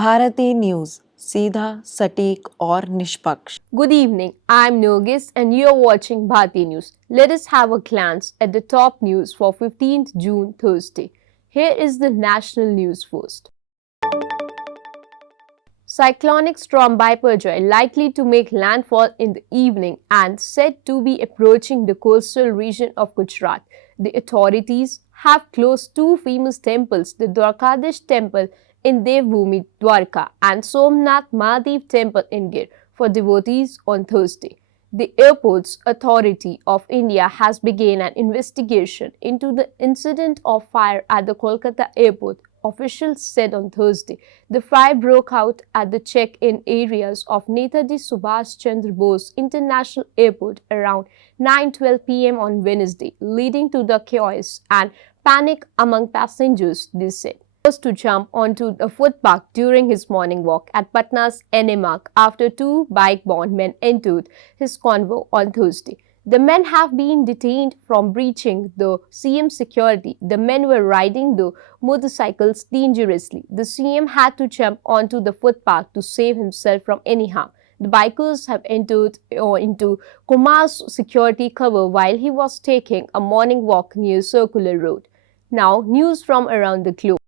Bharti news सीधा सटीक और निष्पक्ष। Good evening, I'm Nogis and you're watching Bharati News. Let us have a glance at the top news for 15th June Thursday. Here is the national news first. Cyclonic storm Biparjoy likely to make landfall in the evening and said to be approaching the coastal region of Gujarat. The authorities have closed two famous temples, the Dwarkadish temple in Devbhoomi, Dwarka and Somnath Mahadev temple in Gir for devotees on Thursday. The Airports Authority of India has begun an investigation into the incident of fire at the Kolkata airport. Officials said on Thursday the fire broke out at the check-in areas of Netaji Subhash Chandra Bose International Airport around 9:12 p.m. on Wednesday, leading to the chaos and panic among passengers, they said. Was to jump onto a footpath during his morning walk at Patna's NA after two bike-bound men entered his convoy on Thursday. The men have been detained from breaching the CM's security. The men were riding the motorcycles dangerously. The CM had to jump onto the footpath to save himself from any harm. The bikers have entered into Kumar's security cover while he was taking a morning walk near Circular Road. Now, news from around the globe.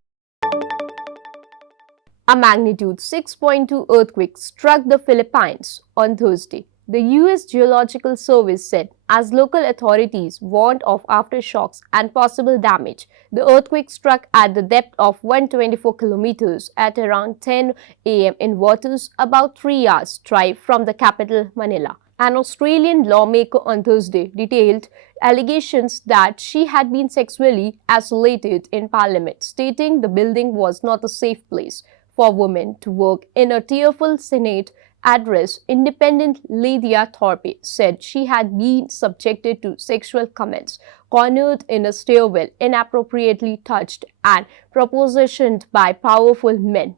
A magnitude 6.2 earthquake struck the Philippines on Thursday. The U.S. Geological Service said, as local authorities warned of aftershocks and possible damage. The earthquake struck at the depth of 124 kilometers at around 10 a.m. in waters about 3 hours drive from the capital, Manila. An Australian lawmaker on Thursday detailed allegations that she had been sexually assaulted in Parliament, stating the building was not a safe place for women to work. In a tearful Senate address, independent Lydia Thorpe said she had been subjected to sexual comments, cornered in a stairwell, inappropriately touched, and propositioned by powerful men.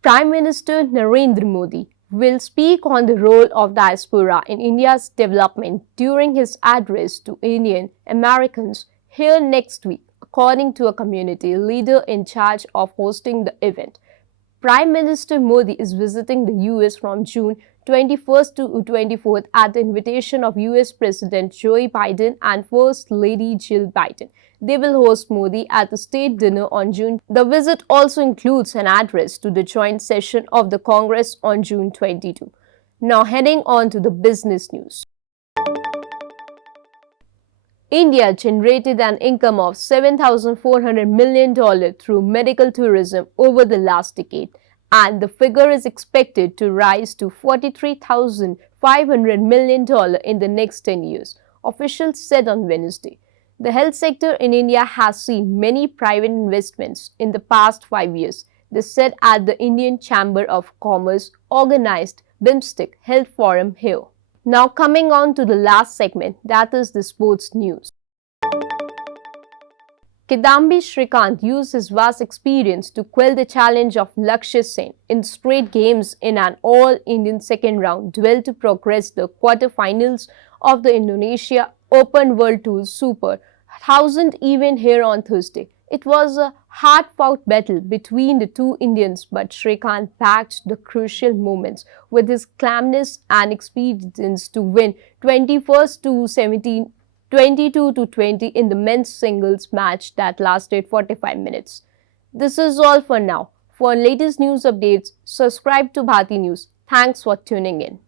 Prime Minister Narendra Modi will speak on the role of diaspora in India's development during his address to Indian Americans here next week, according to a community leader in charge of hosting the event. Prime Minister Modi is visiting the US from June 21st to 24th at the invitation of US President Joe Biden and First Lady Jill Biden. They will host Modi at the state dinner on June. The visit also includes an address to the joint session of the Congress on June 22. Now heading on to the business news. India generated an income of $7,400 million through medical tourism over the last decade, and the figure is expected to rise to $43,500 million in the next 10 years, officials said on Wednesday. The health sector in India has seen many private investments in the past 5 years, they said at the Indian Chamber of Commerce organized BIMSTEC Health Forum here. Now coming on to the last segment, that is the sports news. Kidambi Srikanth used his vast experience to quell the challenge of Lakshya Sen in straight games in an all-Indian second round duel to progress the quarter-finals of the Indonesia Open World Tour Super 1000 event here on Thursday. It was a hard-fought battle between the two Indians, but Srikanth backed the crucial moments with his calmness and experience to win 21-17, 22-20 in the men's singles match that lasted 45 minutes. This is all for now. For latest news updates, subscribe to Bharati News. Thanks for tuning in.